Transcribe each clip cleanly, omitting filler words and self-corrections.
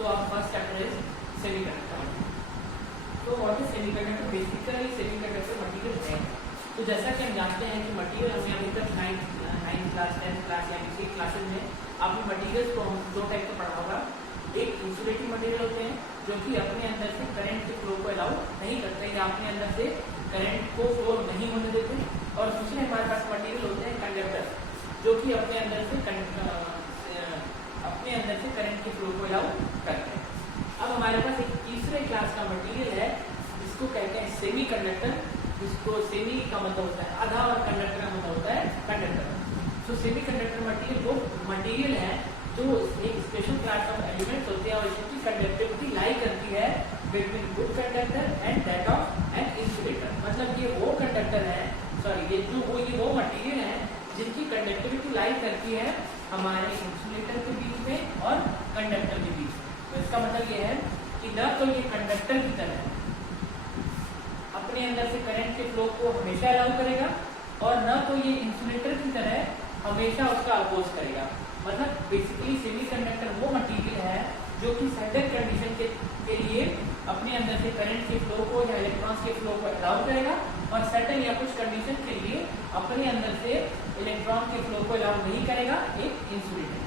So our first chapter is semiconductor. तो what is semiconductor? Basically semiconductor material है. तो जैसा कि हम जानते हैं कि मटेरियल हमने अभी तक 9th क्लास 10th क्लास या किसी क्लासेज में आपने मटेरियल्स को दो टाइप का पढ़ा होगा. एक इंसुलेटिंग मटेरियल होते हैं जो कि अपने अंदर से करंट के फ्लो को अलाउ नहीं करते या अपने अंदर से करंट को फ्लो नहीं होने देते. और दूसरे हमारे पास मटेरियल होते हैं कंडक्टर जो कि अपने अंदर से करंट के फ्लो को अलाउ करते हैं. अब हमारे पास एक तीसरे क्लास का मटेरियल है जिसको कहते हैं सेमीकंडक्टर. जिसको सेमी का मतलब होता है आधा और कंडक्टर का मतलब होता है कंडक्टर. सो सेमीकंडक्टर मटेरियल वो मटेरियल है जो एक स्पेशल क्लास ऑफ एलिमेंट्स होते हैं और इसकी कंडक्टिविटी लाई करती है between good conductor and that of an insulator. मतलब ये वो कंडक्टर है ये वो मटेरियल है जिनकी कंडक्टिविटी लाई करती है हमारे इंसुलेटर के बीच में और कंडक्टर के बीच में. तो इसका मतलब ये है कि न तो ये कंडक्टर की तरह अपने अंदर से करंट के फ्लो को हमेशा अलाउ करेगा और न तो ये इंसुलेटर की तरह हमेशा उसका अपोज करेगा. मतलब बेसिकली सेमीकंडक्टर वो मटेरियल है जो कि सर्टेन कंडीशन के लिए अपने अंदर से करंट के फ्लो को या इलेक्ट्रॉन्स के फ्लो को अलाउ करेगा और सर्टेन या कुछ कंडीशन के लिए अपने अंदर से इलेक्ट्रॉन के फ्लो को अलाउ नहीं करेगा एक इंसुलेटर.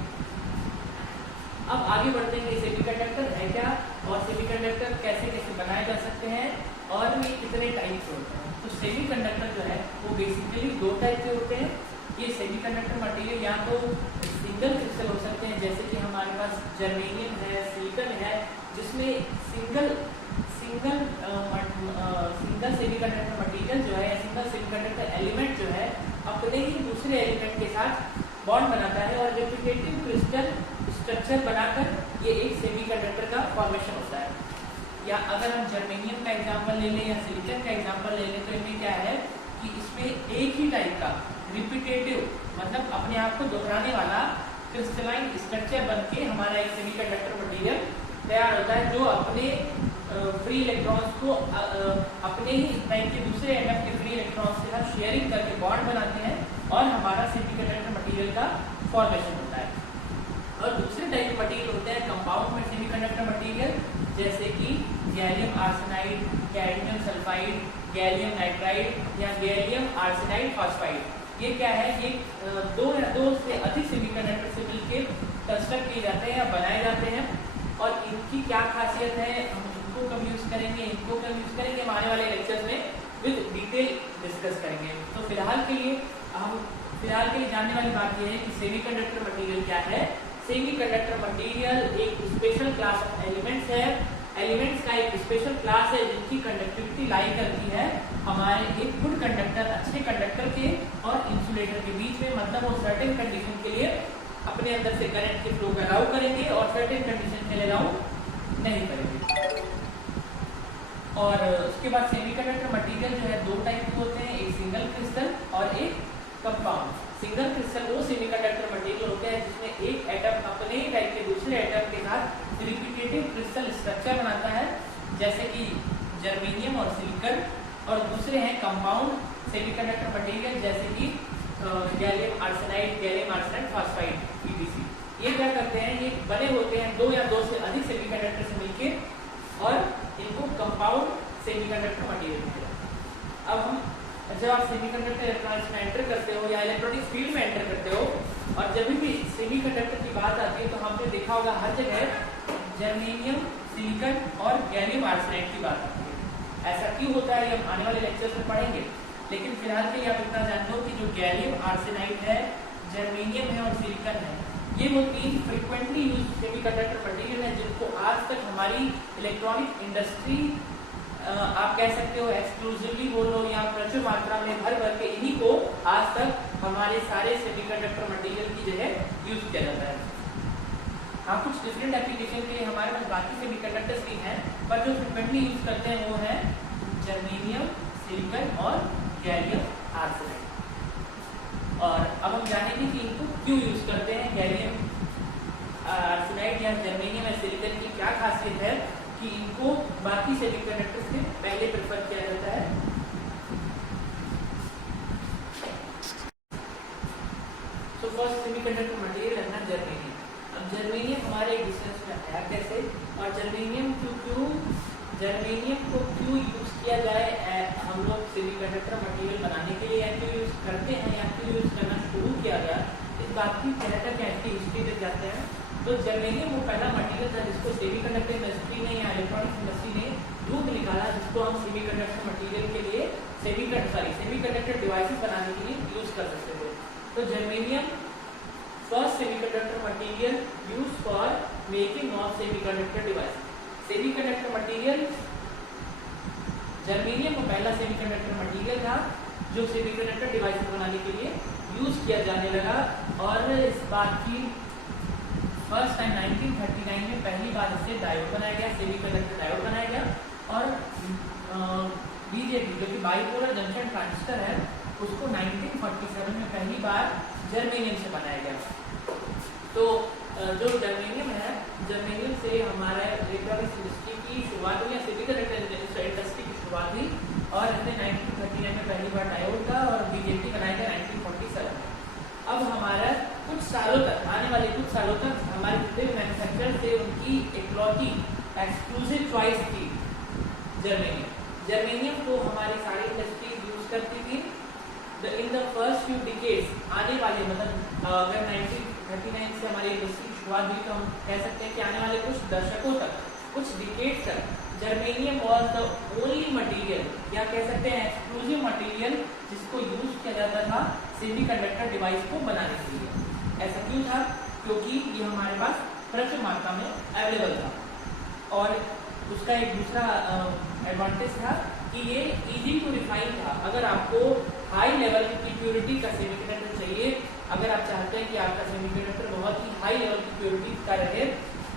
अब आगे बढ़ते हैं कि सेमीकंडक्टर है क्या और सेमीकंडक्टर कैसे कैसे बनाए जा सकते हैं और ये कितने टाइप के होते हैं. तो सेमीकंडक्टर जो है वो बेसिकली दो टाइप के होते हैं. ये सेमीकंडक्टर मटेरियल या तो सिंगल क्रिस्टल हो सकते हैं जैसे कि हमारे पास जर्मेनियम है, सिलिकॉन है, जिसमें सिंगल सेमीकंडक्टर मटेरियल जो है सिंगल सेमीकंडक्टर एलिमेंट जो है अपने ही दूसरे एलिमेंट के साथ बॉन्ड बनाता है और रेप्लिकेटिव क्रिस्टल स्ट्रक्चर बनाकर ये एक सेमीकंडक्टर का फॉर्मेशन होता है. या अगर हम जर्मेनियम का एग्जांपल ले लें या सिलिकॉन का एग्जांपल ले लें तो इनमें क्या है कि इसमें एक ही टाइप का रिपीटेटिव मतलब अपने आप को दोहराने वाला क्रिस्टलाइन स्ट्रक्चर बनके हमारा एक सेमीकंडक्टर मटेरियल तैयार होता है जो अपने फ्री इलेक्ट्रॉन्स को अपने ही टाइप के दूसरे एटम के फ्री इलेक्ट्रॉन्स के साथ शेयरिंग करके बॉन्ड बनाते हैं और हमारा सेमीकंडक्टर मटेरियल का फॉर्मेशन होता है. और दूसरे टाइप के मटेरियल होते हैं कंपाउंड में सेमीकंडक्टर मटेरियल जैसे कि gallium arsenide, cadmium sulphide, gallium nitride या गैलियम आर्सेनाइड फॉस्फाइड. ये क्या है? ये दो से अधिक सेमीकंडक्टर से मिलकर कंस्ट्रक्ट किए जाते हैं या बनाए जाते हैं. और इनकी क्या खासियत है हम इनको कब यूज करेंगे हम आने वाले लेक्चर्स में विद डिटेल डिस्कस करेंगे. तो फिलहाल के लिए जानने वाली बात यह है कि सेमीकंडक्टर मटेरियल क्या है. सेमीकंडक्टर मटेरियल एक स्पेशल क्लास ऑफ एलिमेंट्स है. एलिमेंट्स का एक स्पेशल क्लास है जिनकी कंडक्टिविटी लाई करती है हमारे एक गुड कंडक्टर अच्छे कंडक्टर के और इंसुलेटर के बीच में. मतलब वो सर्टेन कंडीशन के लिए अपने अंदर से करंट के फ्लो को अलाउ करेंगे और सर्टेन कंडीशन के लिए अलाउ नहीं करेंगे. और उसके बाद सेमीकंडक्टर मटेरियल जो है दो टाइप के होते हैं, एक सिंगल क्रिस्टल और एक कंपाउंड. सिंगल क्रिस्टल वो सेमीकंडक्टर मटेरियल होते हैं जिसमें एक एटम अपने ही टाइप के दूसरे एटम के साथ रिपीटेटिव क्रिस्टल स्ट्रक्चर बनाता है जैसे कि जर्मेनियम और सिलिकॉन. और दूसरे हैं कंपाउंड सेमीकंडक्टर मटेरियल जैसे कि गैलियम आर्सेनाइड फॉस्फाइड पीटीसी. ये क्या करते हैं? ये बने होते हैं दो या दो से अधिक सेमीकंडक्टर से मिलकर और इनको कंपाउंड सेमीकंडक्टर मटेरियल कहते हैं. अब हम जब आप सेमीकंडक्टर इलेक्ट्रॉनिक्स में एंटर करते हो या इलेक्ट्रॉनिक फील्ड में एंटर करते हो और जब भी सेमीकंडक्टर की बात आती है तो हमने देखा होगा हर जगह जर्मेनियम, सिलिकॉन और गैलियम आर्सेनाइड की बात आती है. ऐसा क्यों होता है ये हम आने वाले लेक्चर्स में पढ़ेंगे. लेकिन फिलहाल के लिए आप इतना जान लो कि जो गैलियम आर्सेनाइड है, जर्मेनियम है और सिलिकॉन है, ये वो तीन फ्रिक्वेंटली यूज सेमीकंडक्टर मटेरियल है जिनको आज तक हमारी इलेक्ट्रॉनिक इंडस्ट्री आप कह सकते हो एक्सक्लूसिवली बोलो या प्रचुर मात्रा में भर के इन्हीं को आज तक हमारे सारे सेमीकंडक्टर मटेरियल की जगह यूज किया जाता है. हाँ, कुछ डिफरेंट एप्लीकेशन के लिए हमारे पास बाकी सेमीकंडक्टर्स भी हैं पर जो फ्रिक्वेंटली यूज करते हैं वो है जर्मेनियम, सिलिकॉन और गैलियम आर्सेनाइड. और अब हम जानेंगे कि इनको क्यों यूज करते हैं. गैलियम आर्सेनाइड या जर्मेनियम या सिलिकॉन की क्या खासियत है कि इनको बाकी सेमीकंडक्टर से पहले प्रेफर किया जाता है. तो फर्स्ट सेमीकंडक्टर मटेरियल है ना जर्मेनियम. जर्मेनियम हमारे डिस्टेंस में है कैसे, और जर्मेनियम को क्यों यूज किया जाए हम लोग सेमीकंडक्टर मटेरियल बनाने के लिए, या क्यों यूज करते हैं या क्यों यूज करना शुरू किया गया, इस बात की पहले क्या इसकी हिस्ट्री देख जाते हैं। तो जर्मेनियम वो पहला मटेरियल था जिसको सेमीकंडक्टर इंडस्ट्री ने या इलेक्ट्रॉनिक्स इंडस्ट्री ने ढूंढ निकाला, जिसको हम सेमीकंडक्टर मटेरियल के लिए सेमीकंडक्टर डिवाइसेस बनाने के लिए यूज कर सकते थे। तो germanium first semiconductor material used for making of semiconductor device. Semiconductor material germanium को पहला सेमीकंडक्टर मटेरियल था जो सेमीकंडक्टर डिवाइसेस बनाने के लिए यूज किया जाने लगा। और इस बात की फर्स्ट टाइम 1939 में पहली बार इससे डायोड बनाया गया, सेमीकंडक्टर डायोड बनाया गया। और बीजेटी जो कि बाइपोलर जंक्शन ट्रांजिस्टर है उसको 1947 में पहली बार जर्मेनियम से बनाया गया। तो जो जर्मेनियम है, जर्मेनियम से हमारे इलेक्ट्रॉनिक्स इंडस्ट्री की शुरुआत हुई, सेमीकंडक्टर इंडस्ट्री की शुरुआत हुई। और इसने 1939 में पहली बार डायोड का और बीजेटी बनाया गया 1947 में। अब हमारा कुछ सालों तक, आने वाले कुछ सालों तक हमारे जितने भी मैन्युफैक्चरर थे उनकी इकलौती एक्सक्लूसिव चॉइस थी जर्मेनियम को हमारी सारी इंडस्ट्रीज यूज करती थी। In the first few decades, आने वाले मतलब अगर 1939 से हमारी इंडस्ट्री की शुरुआत हुई तो हम कह सकते हैं कि आने वाले कुछ दशकों तक, कुछ डिकेड्स तक germanium was the only material, या कह सकते हैं एक्सक्लूसिव मटेरियल जिसको यूज किया जाता था सेमीकंडक्टर डिवाइस को बनाने के लिए। ऐसा क्यों था? क्योंकि ये हमारे पास प्रचुर मात्रा में अवेलेबल था। और उसका एक दूसरा एडवांटेज था कि ये इजी टू रिफाइन था। अगर आपको हाई लेवल की प्योरिटी का सेमीकंडक्टर चाहिए, अगर आप चाहते हैं कि आपका सेमीकंडक्टर बहुत ही हाई लेवल की प्योरिटी का रहे,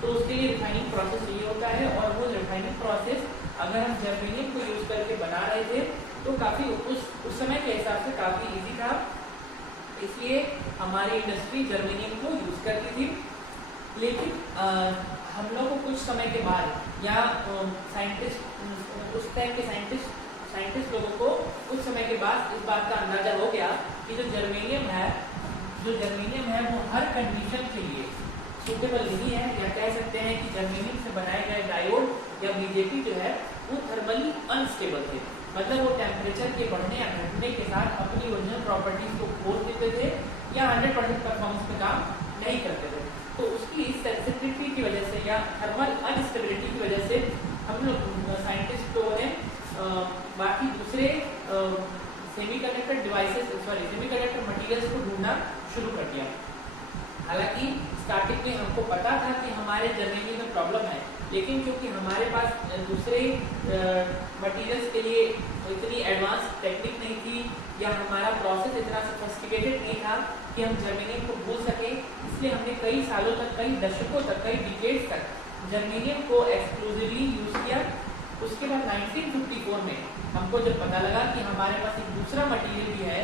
तो उसके लिए रिफाइनिंग प्रोसेस चाहिए होता है। और वो रिफाइनिंग प्रोसेस अगर हम जर्मेनियम को यूज करके बना रहे थे तो काफ़ी उस समय के हिसाब से काफ़ी इजी था, इसलिए हमारी इंडस्ट्री जर्मेनियम को यूज करती थी। लेकिन हम लोग को कुछ समय के बाद, या साइंटिस्ट उस टाइम के साइंटिस्ट लोगों को कुछ समय के बाद इस बात का अंदाजा हो गया कि जो जर्मेनियम है वो हर कंडीशन के लिए सूटेबल नहीं है, या कह सकते हैं कि जर्मेनियम से बनाए गए डायोड या बीजेटी जो है वो थर्मली अनस्टेबल थे। मतलब वो टेम्परेचर के बढ़ने या घटने के साथ अपनी ओरिजिनल प्रॉपर्टीज को खो देते थे, या 100% परफॉर्मेंस पे काम नहीं करते थे। तो उसकी सेंसिटिविटी की वजह से या थर्मल अनस्टेबिलिटी की वजह से हम लोग साइंटिस्टों ने बाकी दूसरे सेमीकंडक्टर मटेरियल्स को ढूंढना शुरू कर दिया। हालांकि स्टार्टिंग में हमको पता था कि हमारे जर्मेनियम में प्रॉब्लम है, लेकिन क्योंकि हमारे पास दूसरे मटेरियल्स के लिए इतनी एडवांस टेक्निक नहीं थी, या हमारा प्रोसेस इतना सोफिस्टिकेटेड नहीं था कि हम जर्मेनियम को भूल सके, इसलिए हमने कई सालों तक, कई दशकों तक, कई डिकेड्स तक जर्मेनियम को एक्सक्लूसिवली यूज किया। उसके बाद 1954 में हमको जब पता लगा कि हमारे पास एक दूसरा मटेरियल भी है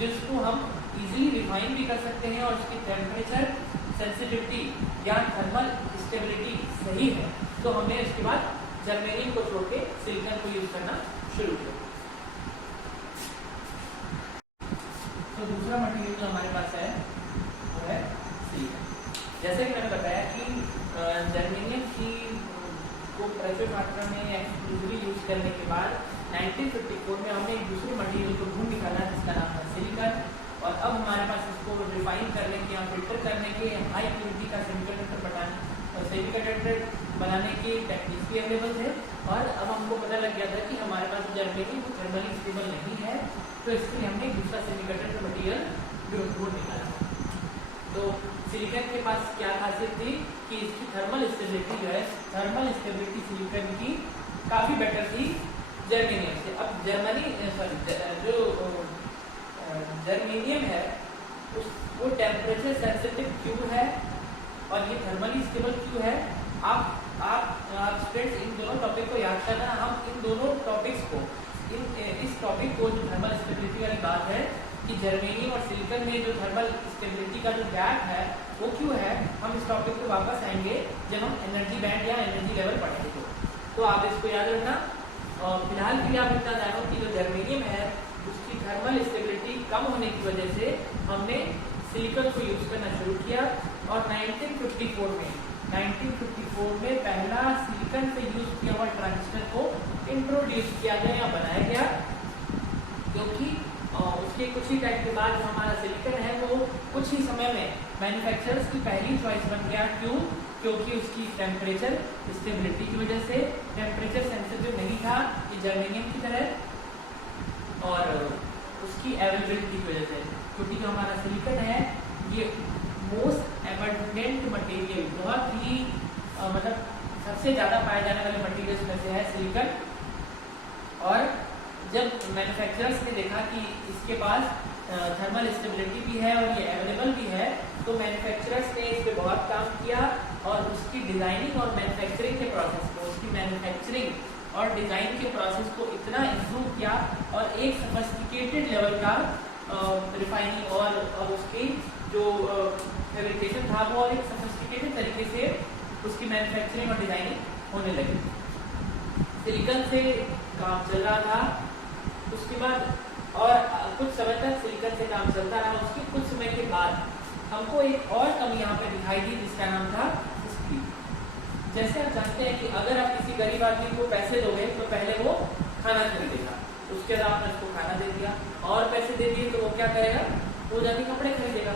जिसको हम इजीली रिफाइन भी कर सकते हैं और उसकी टेम्परेचर सेंसिटिविटी या थर्मल स्टेबिलिटी सही है, तो हमने उसके बाद जर्मेनियम को छोड़ के सिलिकॉन को यूज करना शुरू किया। तो दूसरा मटेरियल जो हमारे पास है वो है सिलिकॉन। जैसे कि मैंने बताया कि जर्मेनियम की को प्रचुर मात्रा में एक्सक्लूसिवली यूज करने के बाद 1954 में हमने एक दूसरे मटेरियल को ढूंढ निकाला जिसका नाम था सिलिकॉन। और अब हमारे पास इसको रिफाइन करने के या फिल्टर करने के हाई प्योरिटी का सेमीकंडक्टर बनाने के टेक्निक्स भी अवेलेबल थे। और अब हमको पता लग गया था कि हमारे पास जर्मेनियम थर्मली स्टेबल नहीं है, तो इसके लिए हमने दूसरा सेमीकंडक्टर मटेरियल ढूंढ निकाला। तो सिलिकॉन के पास क्या खासियत थी कि इसकी थर्मल स्टेबिलिटी जो है, थर्मल स्टेबिलिटी सिलिकॉन की काफ़ी बेटर थी जर्मेनियम से। अब जर्मेनियम है वो टेम्परेचर सेंसिटिव क्यों है और ये थर्मली स्टेबल क्यों है, आप स्टूडेंट्स इन दोनों टॉपिक को याद करना। हम इन दोनों टॉपिक्स को इस टॉपिक को जो थर्मल स्टेबिलिटी वाली बात है कि जर्मेनियम और सिलिकॉन में जो थर्मल स्टेबिलिटी का जो गैप है वो क्यों है, हम इस टॉपिक पे वापस आएंगे जब हम एनर्जी बैंड या एनर्जी लेवल पढ़ेंगे। तो आप इसको याद रखना। और फिलहाल के लिए आप इतना जानो कि जो जर्मेनियम है उसकी थर्मल स्टेबिलिटी कम होने की वजह से हमने सिलिकॉन को यूज करना शुरू किया। और 1954 में पहला सिलिकॉन से यूज किया हुआ ट्रांजिस्टर को इंट्रोड्यूस किया गया या बनाया गया, क्योंकि उसके कुछ ही टाइम के बाद जो हमारा सिलिकॉन है वो कुछ ही समय में मैन्युफैक्चरर्स की पहली चॉइस बन गया। क्यों? क्योंकि उसकी टेम्परेचर स्टेबिलिटी की वजह से, टेम्परेचर सेंसिटिव नहीं था ये जर्मेनियम की तरह, और उसकी अवेलेबिलिटी की वजह से, क्योंकि जो हमारा सिलिकॉन है ये मोस्ट एबंडेंट मटेरियल, बहुत ही मतलब सबसे ज़्यादा पाए जाने वाले मटेरियल्स में से है सिलिकॉन। और जब मैन्युफैक्चरर्स ने देखा कि इसके पास थर्मल स्टेबिलिटी भी है और ये अवेलेबल भी है, तो मैन्युफैक्चरर्स ने इस पर बहुत काम किया और उसकी डिज़ाइनिंग और मैन्युफैक्चरिंग के प्रोसेस को, उसकी मैन्युफैक्चरिंग और डिज़ाइन के प्रोसेस को इतना इम्प्रूव किया और एक सोफिस्टिकेटेड लेवल का रिफाइनिंग और उसकी जो फैब्रिकेशन था वो और एक सोफिस्टिकेटेड तरीके से उसकी मैन्युफैक्चरिंग और डिज़ाइनिंग होने लगी। सिलिकॉन से काम चल रहा था, उसके बाद और कुछ समय तक सिलिकॉन से काम चलता रहा। उसके कुछ समय के बाद हमको एक और कमी यहाँ पे दिखाई दी जिसका नाम था स्पीड। जैसे आप जानते हैं कि अगर आप किसी गरीब आदमी को पैसे दोगे तो पहले वो खाना खरीदेगा, उसके बाद आपने उसको खाना दे दिया और पैसे दे दिए तो वो क्या करेगा? वो जाके कपड़े खरीदेगा।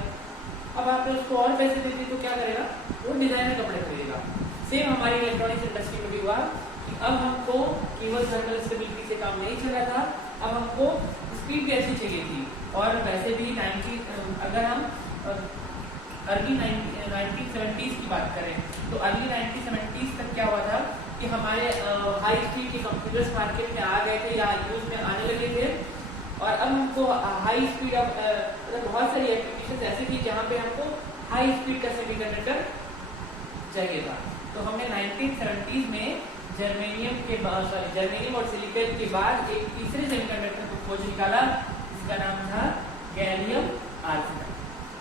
अब आपने उसको और पैसे दे दिए तो क्या करेगा? वो डिजाइनर कपड़े खरीदेगा। सेम हमारी इलेक्ट्रॉनिक्स इंडस्ट्री में भी हुआ कि अब हमको केवल थर्मल स्टेबिलिटी से काम नहीं चल रहा था, अब हमको स्पीड भी अच्छी चाहिए थी। और वैसे भी अगर हम अर्ली 1970s की बात करें तो अर्ली 1970s तक क्या हुआ था कि हमारे हाई स्पीड के कंप्यूटर्स मार्केट में आ गए थे या यूज में आने लगे थे, और अब हमको हाई स्पीड बहुत सारी एप्लीकेशन ऐसी थी जहाँ पे हमको हाई स्पीड का सेमीकंडक्टर चाहिए था। तो हमने 1970s में जर्मेनियम और सिलिकॉन के बाद एक तीसरे सेमीकंडक्टर को खोज निकाला, जिसका नाम था गैलियम आर्सेनाइड।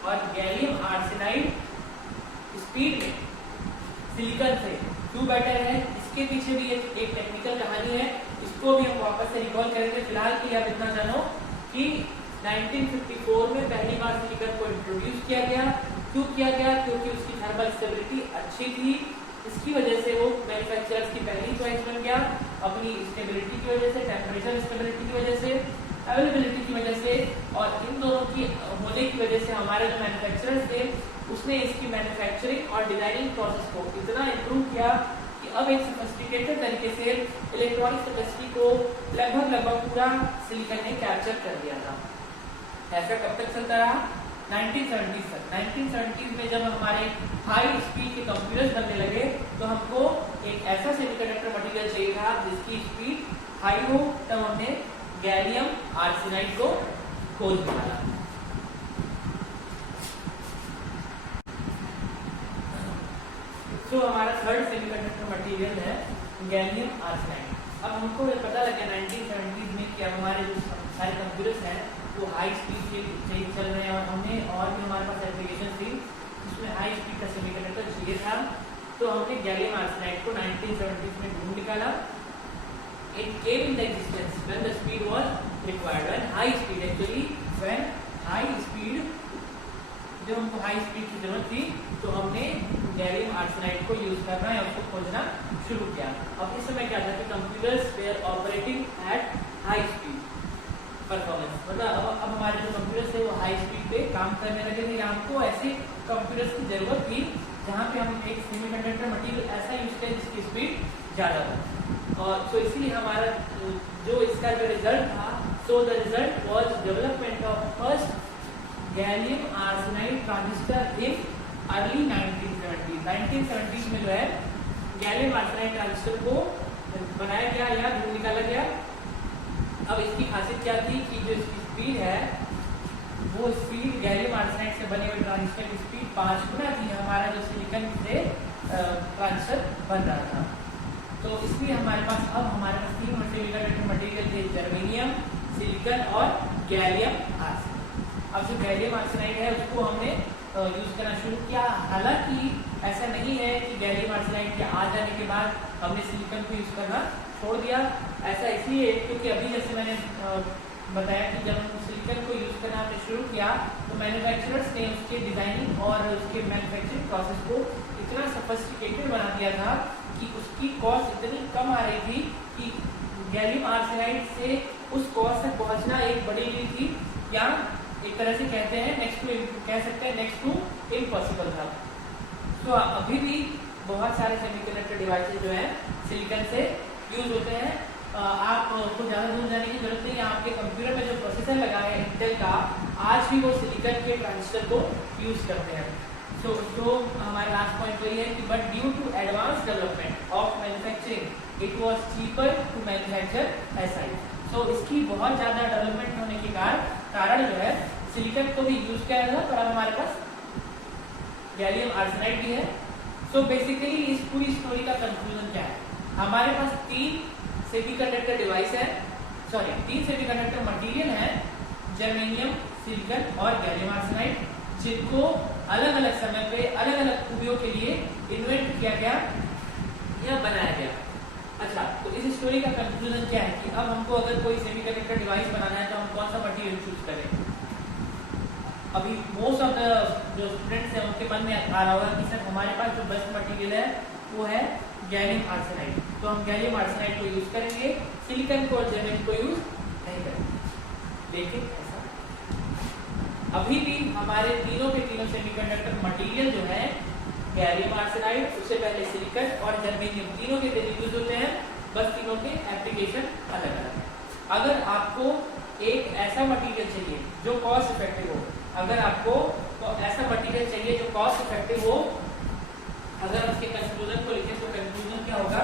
और गैलियम आर्सेनाइड स्पीड में सिलिकॉन से क्यों बेटर है, इसके पीछे भी एक टेक्निकल कहानी है, इसको भी हम वापस से रिकॉल करेंगे। फिलहाल के लिए आप इतना जानो कि 1954 में पहली बार सिलिकॉन को इंट्रोड्यूस किया गया। क्यों किया गया? क्योंकि उसकी थर्मल स्टेबिलिटी अच्छी थी, इसकी वजह से वो मैन्युफैक्चरर्स की पहली चॉइस बन गया, अपनी स्टेबिलिटी की वजह से, टेम्परेचर स्टेबिलिटी की वजह से, अवेलेबिलिटी की वजह से, और इन दोनों की होने की वजह से हमारे जो मैन्युफैक्चरर्स थे उसने इसकी मैन्युफैक्चरिंग और डिजाइनिंग प्रोसेस को इतना इम्प्रूव किया कि अब एक सोफिस्टिकेटेड तरीके से इलेक्ट्रॉनिक्स इंडस्ट्री को लगभग पूरा सिलिकॉन ने कैप्चर कर दिया था। ऐसा कब तक चलता रहा? 1970s तक। 1970s में जब हमारे हाई स्पीड के कंप्यूटर्स बनने लगे तो हमको एक ऐसा सेमीकंडक्टर मटेरियल चाहिए था जिसकी स्पीड हाई हो, तब हमने गैलियम आर्सेनाइड को खोज निकाला। तो हमारा थर्ड सेमीकंडक्टर मटेरियल है गैलियम आर्सेनाइड। अब हमको ये पता लगा 1970s में कि हमारे जो सारे कंप्यूटर्स हैं वो हाई स्पीड से चल रहे हैं, और हमने और भी हमारे पास एप्लीकेशन थी जिसमें हाई स्पीड का सेमीकंडक्टर चाहिए था। तो हमने गैलियम आर्सेनाइड को 1970s में ढूंढ निकाला। It came in the existence when the speed was required, when high speed actually when high speed, जब हमको हाई स्पीड की जरूरत थी तो हमने गैलियम आर्सेनाइड को यूज करना या उसको खोजना शुरू किया। अब इस समय क्या था कि computers were operating at high speed performance, मतलब अब हमारे जो कंप्यूटर्स थे वो हाई स्पीड पे काम करने लगे थे। हमको ऐसे कंप्यूटर्स की जरूरत थी जहाँ पे हम एक सेमीकंडक्टर मटेरियल ऐसा यूज करें जिसकी स्पीड ज़्यादा हो, और तो इसीलिए हमारा जो इसका जो रिजल्ट था, so the result was development of first gallium arsenide transistor in early 1970s में जो है गैलियम आर्सेनाइड ट्रांजिस्टर को बनाया गया या ढूंढ निकाला गया। अब इसकी खासियत क्या थी कि जो इसकी स्पीड है वो स्पीड गैलियम आर्सेनाइड से बने हुए ट्रांजिस्टर की स्पीड 5 गुना थी हमारा जो सिलिकॉन से ट्रांजिस्टर बन रहा था। तो इसलिए हमारे पास 3 सेमीकंडक्टर मटेरियल थे, जर्मेनियम, सिलिकॉन और गैलियम आर्सेनाइड। अब जो गैलियम आर्सेनाइड है उसको हमने यूज करना शुरू किया। हालांकि ऐसा नहीं है कि गैलियम आर्सेनाइड के आ जाने के बाद हमने सिलिकॉन को यूज करना छोड़ दिया। ऐसा इसलिए क्योंकि अभी जैसे मैंने बताया कि जब हम सिलिकॉन को यूज करना हमने शुरू किया तो मैन्युफैक्चरर्स ने उसके डिजाइनिंग और उसके मैन्युफैक्चरिंग प्रोसेस को इतना सोफिस्टिकेटेड बना दिया था कि उसकी कॉस्ट इतनी कम आ रही थी कि गैलियम आर्सेनाइड से उस कॉस्ट तक पहुंचना एक बड़ी डील थी, या एक तरह से कहते हैं नेक्स्ट टू इम्पॉसिबल था। तो अभी भी बहुत सारे सेमीकंडक्टर डिवाइसेस जो हैं सिलिकॉन से यूज होते हैं। आपको ज़्यादा दूर जाने की जरूरत नहीं है, आपके कंप्यूटर में जो प्रोसेसर लगा है इंटेल का, आज भी वो सिलिकॉन के ट्रांजिस्टर को यूज करते हैं। तो हमारा लास्ट पॉइंट वही है कि but due to advance development of manufacturing it was cheaper to manufacture SI. So इसकी बहुत ज़्यादा डेवलपमेंट होने के कारण जो है सिलिकॉन को भी यूज किया था, पर अब हमारे पास गैलियम आर्सेनाइड भी है। सो बेसिकली इस पूरी स्टोरी का कंक्लूजन क्या है? हमारे पास तीन सेमीकंडक्टर डिवाइस है, तीन सेमीकंडक्टर मटेरियल है, जर्मेनियम, सिलिकॉन और गैलियम आर्सेनाइड, जिनको अलग अलग समय पे अलग अलग खूबियों के लिए इन्वेंट किया गया या बनाया गया। अच्छा, तो इस स्टोरी का कंक्लूजन क्या है कि अब हमको अगर कोई सेमीकंडक्टर डिवाइस बनाना है तो हम कौन सा मटेरियल चूज करें? अभी मोस्ट ऑफ द जो स्टूडेंट्स हैं उनके मन में आ रहा होगा कि सर हमारे पास जो बेस्ट मटेरियल है वो है गैलियम आर्सेनाइड, तो हम गैलियम आर्सेनाइड को यूज करेंगे, सिलिकॉन को और जर्मेनियम को यूज नहीं करेंगे। लेकिन ऐसा अभी भी हमारे तीनों के तीनों सेमीकंडक्टर मटेरियल जो है गैलियम आर्सेनाइड, उससे पहले सिलिकॉन और जर्मेनियम, तीनों के तीनों यूज होते हैं, बस तीनों के एप्लीकेशन अलग अलग है। अगर आपको एक ऐसा मटेरियल चाहिए जो कॉस्ट इफेक्टिव हो, अगर आपको ऐसा मटेरियल चाहिए जो कॉस्ट इफेक्टिव हो, अगर हम इसके कंक्लूजन को लिखें तो कंक्लूजन क्या होगा?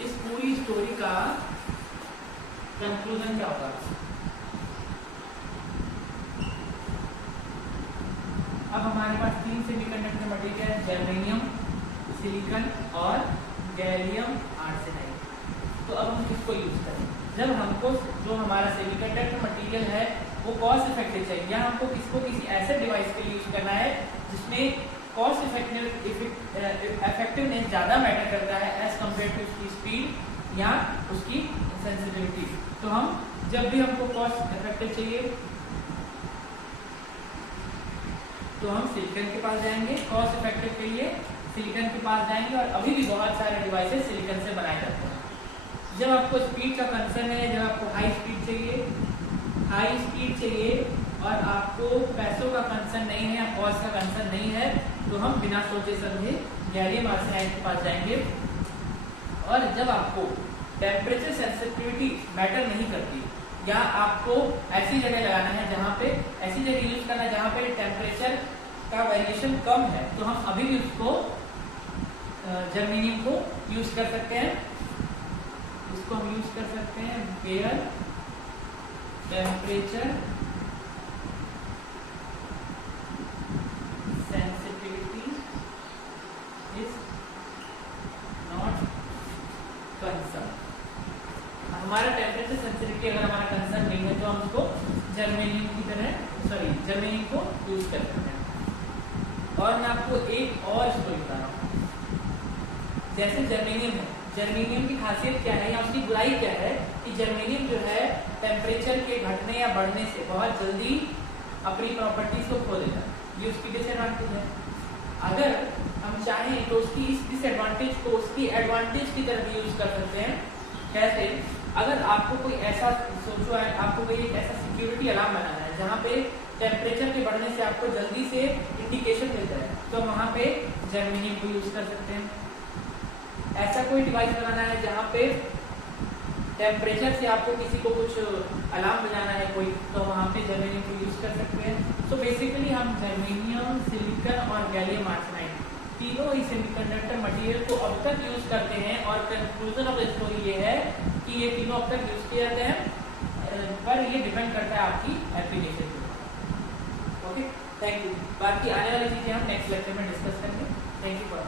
इस पूरी स्टोरी का कंक्लूजन क्या होगा? अब हमारे पास तीन सेमीकंडक्टर मटेरियल है, जर्मेनियम, सिलिकॉन और गैलियम आर्सेनाइड। तो अब हम किसको यूज करें? जब हमको जो हमारा सेमीकंडक्टर मटेरियल है वो कॉस्ट इफेक्टिव चाहिए, या हमको किसी ऐसे डिवाइस के लिए यूज करना है जिसमें कॉस्ट इफेक्टिवनेस ज़्यादा मैटर करता है एज कम्पेयर टू उसकी स्पीड या उसकी सेंसिटिविटी। तो हम जब भी हमको कॉस्ट इफेक्टिव चाहिए तो हम सिलिकॉन के पास जाएंगे, कॉस्ट इफेक्टिव के लिए सिलिकॉन के पास जाएंगे, और अभी भी बहुत सारे डिवाइसेस सिलिकॉन से बनाए जाते हैं। जब आपको स्पीड का कंसर्न है, जब आपको हाई स्पीड चाहिए और आपको पैसों का कंसर्न नहीं है या कॉस्ट का कंसर्न नहीं है, तो हम बिना सोचे समझे गैलियम आर्सेनाइड के पास जाएंगे। और जब आपको टेम्परेचर सेंसिटिविटी मैटर नहीं करती, या आपको ऐसी जगह लगाना है जहाँ पे ऐसी जगह यूज करना है जहाँ पे टेम्परेचर का वेरिएशन कम है, तो हम अभी भी उसको जर्मेनियम को यूज कर सकते हैं। इसको हम यूज कर सकते हैं where temperature sensitivity is not concern. हमारा टेम्परेचर सेंसिटिविटी अगर हमारा कंसर्न नहीं है तो हम उसको जर्मेनियम को यूज कर सकते हैं। और मैं आपको एक और स्टोरी बता रहा हूँ। जैसे जर्मेनियम है, जर्मेनियम की खासियत क्या है या उसकी बुराई क्या है कि जर्मेनियम जो है टेम्परेचर के घटने या बढ़ने से बहुत जल्दी अपनी प्रॉपर्टीज को खो देता है, ये उसकी डिसएडवांटेज है। अगर हम चाहें तो उसकी इस डिसएडवांटेज को उसकी एडवांटेज की तरफ यूज कर सकते हैं। कैसे? अगर आपको कोई ऐसा सोचो है, आपको कोई एक ऐसा सिक्योरिटी अलार्म बनाना है जहाँ पे टेम्परेचर के बढ़ने से आपको जल्दी से इंडिकेशन मिलता है, तो वहाँ पे जर्मेनियम को यूज कर सकते हैं। ऐसा कोई डिवाइस बनाना है जहाँ पे टेम्परेचर से आपको किसी को कुछ अलार्म बजाना है कोई, तो वहाँ पे जर्मेनियम को यूज कर सकते हैं। तो बेसिकली हम जर्मेनियम, सिलिकॉन और गैलियम आर्सेनाइड तीनों ही सेमीकंडक्टर मटेरियल को अब तक यूज करते हैं। और कंक्लूजन ऑफ द स्टोरी ये है कि ये तीनों अब तक यूज किए जाते हैं, पर ये डिपेंड करता है आपकी एप्लीकेशन पे। Okay, thank you. बाकी आने वाली चीजें हम नेक्स्ट लेक्चर में डिस्कस करेंगे। Thank you for